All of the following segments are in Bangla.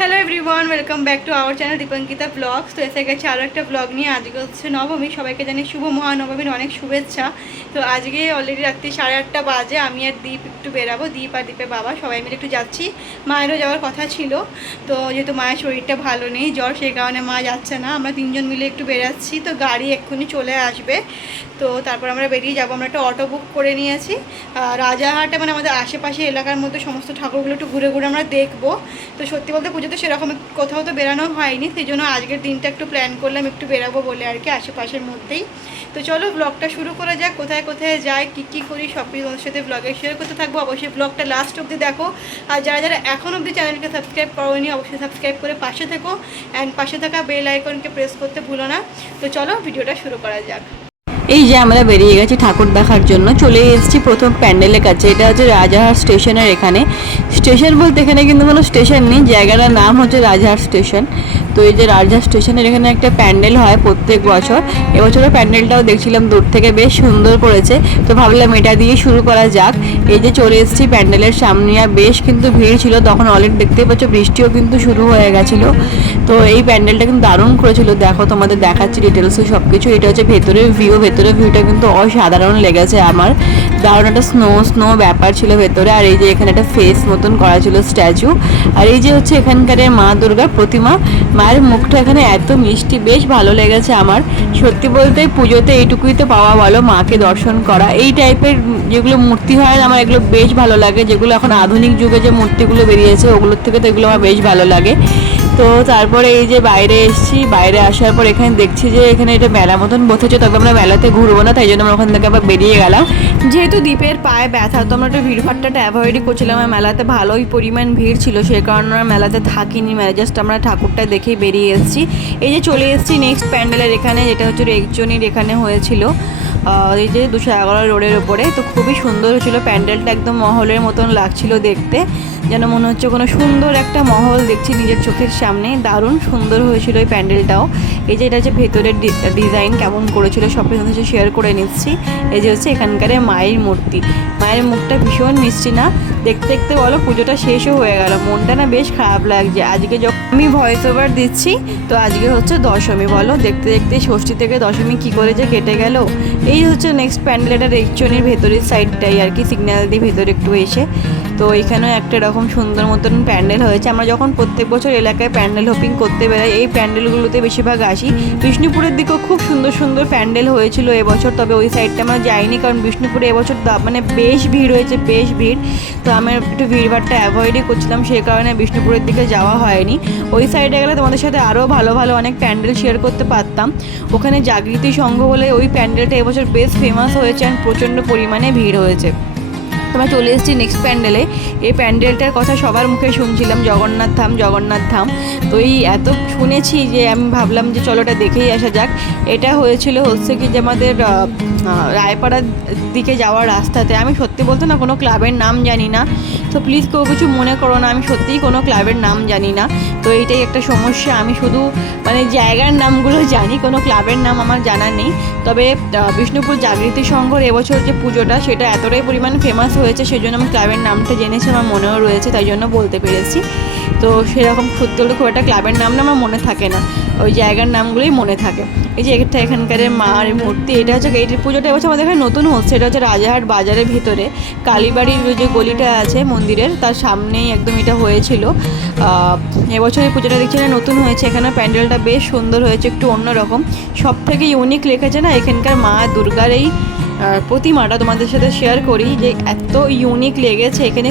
Hello everyone welcome back to our channel Dipankita vlogs তো এসে গেছে আরও একটা ব্লগ নিয়ে। আজকে হচ্ছে নবমী, সবাইকে জানি শুভ মহানবমীর অনেক শুভেচ্ছা। তো আজকে অলরেডি রাত্রি সাড়ে আটটা বাজে, আমি আর দ্বীপ একটু বেরাবো। দীপ আর দীপের বাবা, সবাই মিলে একটু যাচ্ছি। মায়েরও যাওয়ার কথা ছিল। তো যেহেতু মায়ের শরীরটা ভালো নেই, জ্বর, সেই কারণে মা যাচ্ছে না। আমরা তিনজন মিলে একটু বেরাচ্ছি। তো গাড়ি এক্ষুনি চলে আসবে। তো তারপর আমরা বেরিয়ে যাব। আমরা একটা অটো বুক করে নিয়েছি। আর রাজারহাটে মানে আমাদের আশেপাশে এলাকার মধ্যে সমস্ত ঠাকুরগুলো একটু ঘুরে ঘুরে আমরা দেখব। তো সত্যি বলতে পুজোতে সেরকম কোথাও তো বেরানো হয়নি সেই জন্য আজকের দিনটা একটু প্ল্যান করলাম, একটু বেরাবো বলে আর কি আশেপাশের মধ্যেই। তো চলো ব্লগটা শুরু করা যাক, কোথায় কোথায় যাই, কী কী করি সব কিছু তোমাদের সাথে ব্লগে শেয়ার করতে থাকব। অবশ্যই ব্লগটা লাস্ট অবধি দেখো। আর যারা যারা এখন অবধি চ্যানেলকে সাবস্ক্রাইব করোনি, অবশ্যই সাবস্ক্রাইব করে পাশে থেকো। অ্যান্ড পাশে থাকা বেল আইকনকে প্রেস করতে ভুলো না। তো চলো ভিডিওটা শুরু করা যাক। এই যে আমরা বেরিয়ে গেছি ঠাকুর দেখার জন্য, চলে এসেছি প্রথম প্যান্ডেলের কাছে। এটা হচ্ছে রাজাহাট স্টেশনের এখানে। স্টেশন বলতে এখানে কিন্তু কোনো স্টেশন নেই, জায়গাটার নাম হচ্ছে রাজাহার স্টেশন। তো এই যে রাজা স্টেশনের এখানে একটা প্যান্ডেল হয় প্রত্যেক বছর। এবছরের প্যান্ডেলটাও দেখছিলাম, দূর থেকে বেশ সুন্দর করেছে। তো ভাবলাম এটা দিয়ে শুরু করা যাক। এই যে চলে এসেছি প্যান্ডেলের সামনে, আর বেশ কিন্তু ভিড় ছিল, তখন অলরেডি দেখতেই পাচ্ছ, বৃষ্টিও কিন্তু শুরু হয়ে গেছিল। তো এই প্যান্ডেলটা কিন্তু দারুণ করেছিল। দেখো, তোমাদের দেখাচ্ছি ডিটেলসে সব কিছু এটা হচ্ছে ভেতরের ভিউ ভেতরের ভিউটা কিন্তু অসাধারণ লেগেছে আমার। দারুণ একটা স্নো স্নো ব্যাপার ছিল ভেতরে, আর এই যে এখানে একটা ফেস মতন করা ছিল স্ট্যাচু আর এই যে হচ্ছে এখানকার মা দুর্গার প্রতিমা, মায়ের মুখটা এখানে এত মিষ্টি, বেশ ভালো লেগেছে আমার। সত্যি বলতে পুজোতে এইটুকুই তো পাওয়া বলো মাকে দর্শন করা। এই টাইপের যেগুলো মূর্তি হয় আমার এগুলো বেশ ভালো লাগে। যেগুলো এখন আধুনিক যুগে যে মূর্তিগুলো বেরিয়েছে, ওগুলোর থেকে তো এগুলো আমার বেশ ভালো লাগে। তো তারপরে এই যে বাইরে এসেছি, বাইরে আসার পর এখানে দেখছি যে এখানে এটা মেলা মতন বসেছে তবে আমরা মেলাতে ঘুরবো না, তাই জন্য আমরা ওখান থেকে আবার বেরিয়ে গেলাম। যেহেতু দ্বীপের পায়ে ব্যথা, তো আমরা একটু ভিড়ভাট্টাটা অ্যাভয়েডই করছিলাম, আর মেলাতে ভালোই পরিমাণ ভিড় ছিল, সেই কারণে আমরা মেলাতে থাকিনি মেলা জাস্ট আমরা ঠাকুরটা দেখেই বেরিয়ে এসেছি। এই যে চলে এসেছি নেক্সট প্যান্ডেলের এখানে, যেটা হচ্ছে রেকজনির এখানে হয়েছিল। এই যে দুশো এগারো রোডের ওপরে তো খুবই সুন্দর হয়েছিল। প্যান্ডেলটা একদম মহলের মতন লাগছিল দেখতে। যেন মনে হচ্ছে কোনো সুন্দর একটা মহল দেখছি নিজের চোখের সামনে। দারুণ সুন্দর হয়েছিল এই প্যান্ডেলটাও। এই যে এটা হচ্ছে ভেতরের ডিজাইন, কেমন করেছিল সব কিছু শেয়ার করে নিচ্ছি। এই যে হচ্ছে এখানকার মায়ের মূর্তি। মায়ের মুখটা ভীষণ মিষ্টি না? দেখতে দেখতে বলো, পুজোটা শেষও হয়ে গেল। মনটা না বেশ খারাপ লাগছে। আজকে যখন আমি ভয়েস ওভার দিচ্ছি, তো আজকে হচ্ছে দশমী। বলো, দেখতে দেখতে ষষ্ঠী থেকে দশমী কি করে যে কেটে গেল? এই হচ্ছে নেক্সট প্যান্ডেল এটা রেকচনের ভেতরের সাইডটাই আর কি সিগন্যাল দিয়ে ভেতরে একটু এসে। তো এখানেও একটা এরকম সুন্দর মতন প্যান্ডেল হয়েছে। আমরা যখন প্রত্যেক বছর এলাকায় প্যান্ডেল হোপিং করতে বেড়াই এই প্যান্ডেলগুলোতে বেশিরভাগ আসি। বিষ্ণুপুরের দিকেও খুব সুন্দর সুন্দর প্যান্ডেল হয়েছিল এবছর, তবে ওই সাইডটা আমরা যাইনি কারণ বিষ্ণুপুরে এবছর মানে বেশ ভিড় হয়েছে, বেশ ভিড়। তো আমি একটু ভিড়ভাড়টা অ্যাভয়েডই করছিলাম সেই কারণে বিষ্ণুপুরের দিকে যাওয়া হয়নি। ওই সাইডে গেলে তোমাদের সাথে আরও ভালো ভালো অনেক প্যান্ডেল শেয়ার করতে পারতাম। ওখানে জাগৃতি সংঘ বলে ওই প্যান্ডেলটা এবছর বেশ ফেমাস হয়েছে আর প্রচণ্ড পরিমাণে ভিড় হয়েছে। তোমরা চলে এসেছি নেক্সট প্যান্ডেলে এই প্যান্ডেলটার কথা সবার মুখে শুনছিলাম, জগন্নাথ ধাম জগন্নাথ ধাম। তো এই এত শুনেছি যে, আমি ভাবলাম যে চলো এটা দেখেই আসা যাক। এটা হয়েছিল হচ্ছে কি যে আমাদের রায়পাড়ার দিকে যাওয়ার রাস্তাতে। আমি সত্যি বলতে না কোনো ক্লাবের নাম জানি না। তো প্লিজ কেউ কিছু মনে করো না, আমি সত্যিই কোনো ক্লাবের নাম জানি না। তো এইটাই একটা সমস্যা। আমি শুধু মানে জায়গার নামগুলো জানি, কোনো ক্লাবের নাম আমার জানা নেই। তবে বিষ্ণুপুর জাগৃতি সংঘর এবছর যে পুজোটা, সেটা এতটাই পরিমাণ ফেমাস হয়েছে সেই জন্য আমি ক্লাবের নামটা জেনেছি, আমার মনেও রয়েছে, তাই জন্য বলতে পেরেছি। তো সেরকম সত্যি খুব একটা ক্লাবের নাম না আমার মনে থাকে না। ওই জায়গার নামগুলোই মনে থাকে। এই যে এটা এখানকার মার মূর্তি, এটা হচ্ছে এই পুজোটা এবছর আমাদের এখানে নতুন হচ্ছে, এটা হচ্ছে রাজাহাট বাজারের ভিতরে। কালীবাড়ির যে গলিটা আছে মন্দিরের, তার সামনেই একদম এটা হয়েছিল। এবছর এই পুজোটা দেখছি নতুন হয়েছে, এখানে প্যান্ডেলটা বেশ সুন্দর হয়েছে, একটু অন্যরকম। সব থেকে ইউনিক লেখেছে না, এখানকার মা দুর্গার এই প্রতিমাটা তোমাদের সাথে শেয়ার করি যে এত ইউনিক লেগেছে, এখানে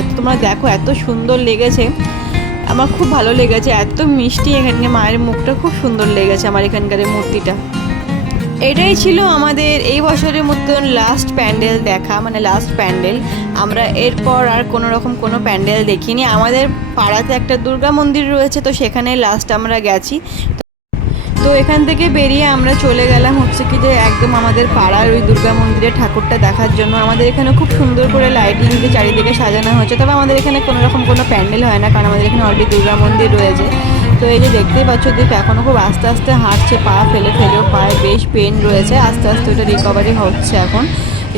এত তোমরা দেখো, এত সুন্দর লেগেছে। আমার খুব ভালো লেগেছে, এত মিষ্টি এখানকার মায়ের মুখটা, খুব সুন্দর লেগেছে আমার এখানকার মূর্তিটা। এটাই ছিল আমাদের এই বছরের মতন লাস্ট প্যান্ডেল দেখা মানে লাস্ট প্যান্ডেল আমরা এরপর আর কোনো রকম কোনো প্যান্ডেল দেখিনি। আমাদের পাড়াতে একটা দুর্গা মন্দির রয়েছে, তো সেখানে লাস্ট আমরা গেছি। তো এখান থেকে বেরিয়ে আমরা চলে গেলাম হচ্ছে কি যে একদম আমাদের পাড়ার ওই দুর্গা মন্দিরে ঠাকুরটা দেখার জন্য। আমাদের এখানে খুব সুন্দর করে লাইটিং দিয়ে চারিদিকে সাজানো হয়েছে। তবে আমাদের এখানে কোনো রকম কোনো প্যান্ডেল হয় না, কারণ আমাদের এখানে অলরেডি দুর্গা মন্দির রয়েছে। তো এই যে দেখতেই পাচ্ছ দীপ এখনও খুব আস্তে আস্তে হাঁটছে, পা ফেলে, ফেলেও পায়ে বেশ পেন রয়েছে। আস্তে আস্তে ওটা রিকভারি হচ্ছে এখন।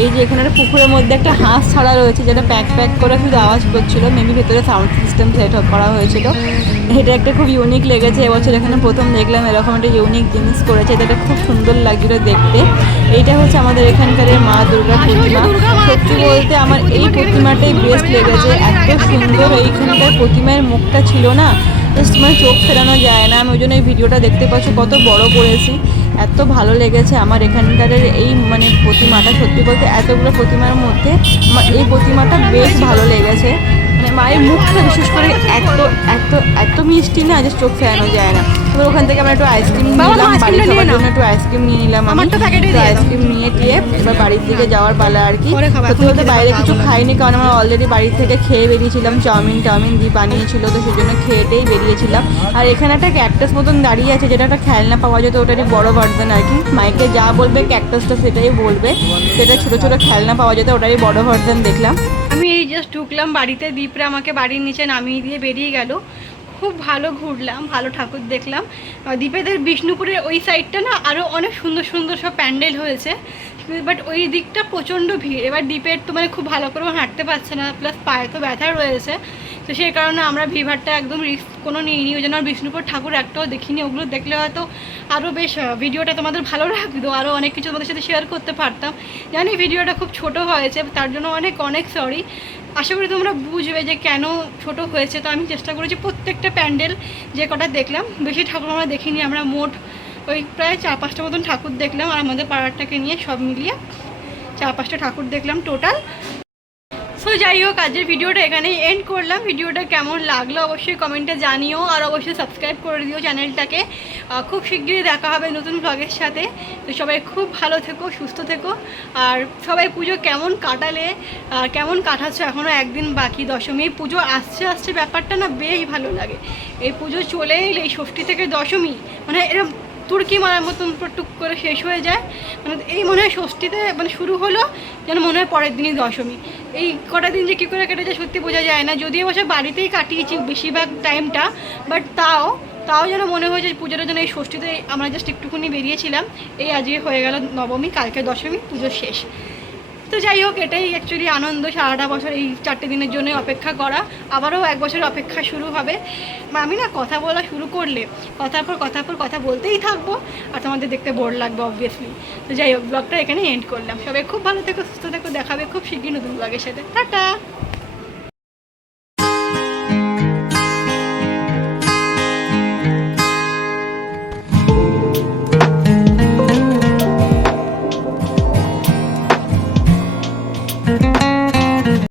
এই যে এখানে একটা পুকুরের মধ্যে একটা হাঁস ছাড়া রয়েছে, যেটা প্যাক প্যাক করে শুধু আওয়াজ করছিল। মেবি ভেতরে সাউন্ড সিস্টেম সেট করা হয়েছিল। এটা একটা খুব ইউনিক লেগেছে। এবছর এখানে প্রথম দেখলাম এরকম একটা ইউনিক জিনিস করেছে এটা খুব সুন্দর লাগছিল দেখতে। এইটা হচ্ছে আমাদের এখানকার মা দুর্গা প্রতিমা। সত্যি বলতে আমার এই প্রতিমাটাই বেস্ট লেগেছে। এত সুন্দর এইখানকার প্রতিমার মুখটা ছিল না। জাস্ট মানে চোখ ফেরানো যায় না। আমি ওই জন্য এই ভিডিওটা দেখতে পাচ্ছি, কত বড় করেছি। এত ভালো লেগেছে আমার এখানকার এই মানে প্রতিমাটা। সত্যি বলতে এতগুলো প্রতিমার মধ্যে এই প্রতিমাটা বেশ ভালো লেগেছে। মানে মায়ের মুখটা বিশেষ করে এত এত এত মিষ্টি না, যে চোখ ফেরানো যায় না। এবার ওখান থেকে আমরা একটু আইসক্রিম নিলাম। জন্য একটু আইসক্রিম নিয়ে নিলাম প্যাকেটে দিয়ে আইসক্রিম নিয়ে টিয়ে এবার বাড়ির দিকে যাওয়ার পালা আর কি। সত্যি বলতে বাইরে কিছু খাইনি কারণ আমরা অলরেডি বাড়ি থেকে খেয়ে বেরিয়েছিলাম চাউমিন টাউমিন দিয়ে বানিয়েছিল তো সেই জন্য খেয়েটেই বেরিয়েছিলাম। আর এখানে একটা ক্যাকটাস মতন দাঁড়িয়ে আছে যেটা একটা খেলনা পাওয়া যেত ওটারই বড় ভার্জন আর কি। মাইকে যা বলবে ক্যাকটাসটা সেটাই বলবে। সেটা ছোট ছোট খেলনা পাওয়া যেত ওটারই বড় ভার্জন দেখলাম। আমি এই জাস্ট ঢুকলাম বাড়িতে দীপরা আমাকে বাড়ির নিচে নামিয়ে দিয়ে বেরিয়ে গেল। খুব ভালো ঘুরলাম, ভালো ঠাকুর দেখলাম। দ্বীপেদের বিষ্ণুপুরের ওই সাইডটা না আরও অনেক সুন্দর সুন্দর সব প্যান্ডেল হয়েছে। বাট ওই দিকটা প্রচণ্ড ভিড়। এবার দ্বীপের তো মানে খুব ভালো করে হাঁটতে পারছে না প্লাস পায়ে তো ব্যথা রয়েছে। তো সেই কারণে আমরা ভিড়ভাড়টা একদম রিস্ক কোনো নিইনি। ওই জন্য বিষ্ণুপুর ঠাকুর একটাও দেখিনি। ওগুলো দেখলে হয়তো আরও বেশ ভিডিওটা তোমাদের ভালো লাগতো। আরও অনেক কিছু তোমাদের সাথে শেয়ার করতে পারতাম। জানি ভিডিওটা খুব ছোট হয়েছে, তার জন্য অনেক অনেক সরি আশা করি তোমরা বুঝবে যে কেন ছোট হয়েছে। তো আমি চেষ্টা করেছি প্রত্যেকটা প্যান্ডেল যে কটা দেখলাম, বেশি ঠাকুর আমরা দেখিনি, আমরা মোট ওই প্রায় চার পাঁচটা মতন ঠাকুর দেখলাম আর আমাদের পাড়ারটাকে নিয়ে সব মিলিয়ে চার পাঁচটা ঠাকুর দেখলাম টোটাল। সো যাই হোক, আজকের ভিডিওটা এখানেই এন্ড করলাম। ভিডিওটা কেমন লাগল অবশ্যই কমেন্টে জানিও আর অবশ্যই সাবস্ক্রাইব করে দিও চ্যানেলটাকে খুব শিগগিরই দেখা হবে নতুন ব্লগের সাথে। তো সবাই খুব ভালো থেকো, সুস্থ থেকো। আর সবাই পুজো কেমন কাটালে? কেমন কাটাচ্ছ? এখনও একদিন বাকি দশমী পুজো আসছে আসছে ব্যাপারটা না বেশ ভালো লাগে। এই পুজো চলে এলে এই ষষ্ঠী থেকে দশমী মানে এরকম তুর্কি মারার মতন টুক করে শেষ হয়ে যায়। মানে এই মনে হয় ষষ্ঠীতে মানে শুরু হলো, যেন মনে হয় পরের দিনই দশমী। এই কটা দিন যে কী করে কেটেছে সত্যি বোঝা যায় না। যদিও বছর বাড়িতেই কাটিয়েছি বেশিরভাগ টাইমটা, বাট তাও তাও যেন মনে হয়েছে পুজোটা যেন এই ষষ্ঠীতে আমরা জাস্ট একটুখানি বেরিয়েছিলাম। এই আজকে হয়ে গেল নবমী, কালকে দশমী পুজোর শেষ। তো যাই হোক, এটাই অ্যাকচুয়ালি আনন্দ সারাটা বছর এই চারটে দিনের জন্য অপেক্ষা করা। আবারও এক বছর অপেক্ষা শুরু হবে। আমি না কথা বলা শুরু করলে কথার পর কথার পর কথা বলতেই থাকব আর তোমাদের দেখতে বোর লাগবে অবভিয়াসলি তো যাই হোক ব্লগটা এখানে এন্ড করলাম। সবাই খুব ভালো থেকো, সুস্থ থেকো, দেখাবে খুব শিগগির নতুন ব্লগের সাথে। টাটা!